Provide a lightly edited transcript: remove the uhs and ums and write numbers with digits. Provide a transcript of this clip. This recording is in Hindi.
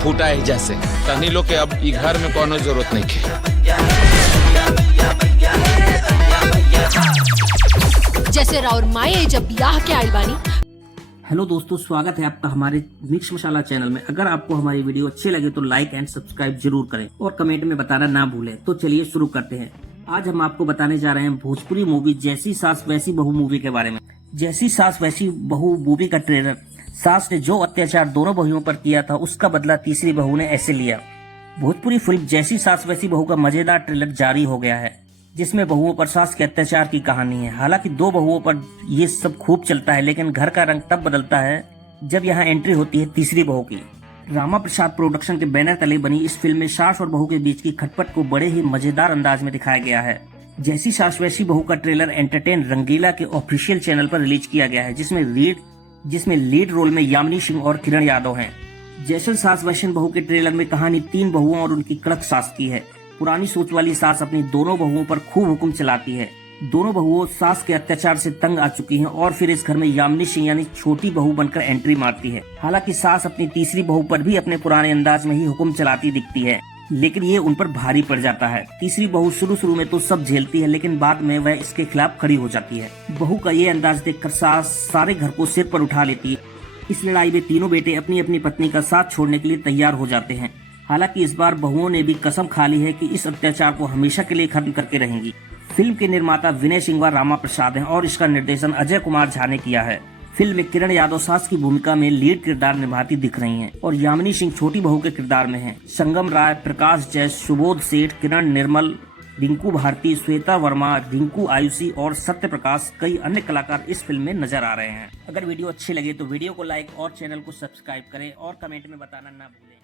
फूटा है जैसे तनी लोग के अब ई घर में कोनो जरूरत नहीं है। जैसे राउर माए जब ब्याह के आइल बानी। हेलो दोस्तों, स्वागत है आपका हमारे मिक्स मसाला चैनल में। अगर आपको हमारी वीडियो अच्छी लगे तो लाइक एंड सब्सक्राइब जरूर करें और कमेंट में बताना ना भूलें। तो चलिए शुरू करते हैं। आज हम आपको बताने जा रहे हैं भोजपुरी मूवी जैसी सास वैसी बहू मूवी के बारे में। जैसी सास वैसी बहू मूवी का ट्रेलर। सास ने जो अत्याचार दोनों बहुओं पर किया था उसका बदला तीसरी बहू ने ऐसे लिया। भोजपुरी फिल्म जैसी सास वैसी बहू का मजेदार ट्रेलर जारी हो गया है, जिसमें बहुओं पर सास के अत्याचार की कहानी है। हालांकि दो बहुओं पर ये सब खूब चलता है, लेकिन घर का रंग तब बदलता है जब यहाँ एंट्री होती है तीसरी बहू की। रामा प्रसाद प्रोडक्शन के बैनर तले बनी इस फिल्म में सास और बहू के बीच की खटपट को बड़े ही मजेदार अंदाज में दिखाया गया है। जैसी सास वैसी बहू का ट्रेलर एंटरटेन रंगीला के ऑफिशियल चैनल पर रिलीज किया गया है, जिसमें लीड रोल में यामिनी सिंह और किरण यादव हैं। जैसी सास वैसी बहू के ट्रेलर में कहानी तीन बहुओं और उनकी कड़क सास की है। पुरानी सोच वाली सास अपनी दोनों बहुओं पर खूब हुक्म चलाती है। दोनों बहुओं सास के अत्याचार से तंग आ चुकी हैं और फिर इस घर में यामिनी सिंह यानी छोटी बहू बनकर एंट्री मारती है। हालांकि सास अपनी तीसरी बहू पर भी अपने पुराने अंदाज में ही हुक्म चलाती दिखती है, लेकिन ये उन पर भारी पड़ जाता है। तीसरी बहू शुरू में तो सब झेलती है, लेकिन बाद में वह इसके खिलाफ खड़ी हो जाती है। बहू का ये अंदाज देखकर सास सारे घर को सिर पर उठा लेती है। इस लड़ाई में तीनों बेटे अपनी अपनी पत्नी का साथ छोड़ने के लिए तैयार हो जाते हैं। हालांकि इस बार बहुओं ने भी कसम खा ली है कि इस अत्याचार को हमेशा के लिए खत्म करके रहेंगी। फिल्म के निर्माता विनय सिंह व रामा प्रसाद हैं और इसका निर्देशन अजय कुमार झा ने किया है। फिल्म में किरण यादव सास की भूमिका में लीड किरदार निभाती दिख रही हैं और यामिनी सिंह छोटी बहू के किरदार में हैं। संगम राय, प्रकाश जैस, सुबोध सेठ, किरण निर्मल, रिंकू भारती, श्वेता वर्मा, रिंकू आयुषी और सत्य प्रकाश कई अन्य कलाकार इस फिल्म में नजर आ रहे हैं। अगर वीडियो अच्छी लगे तो वीडियो को लाइक और चैनल को सब्सक्राइब करें और कमेंट में बताना ना भूलें।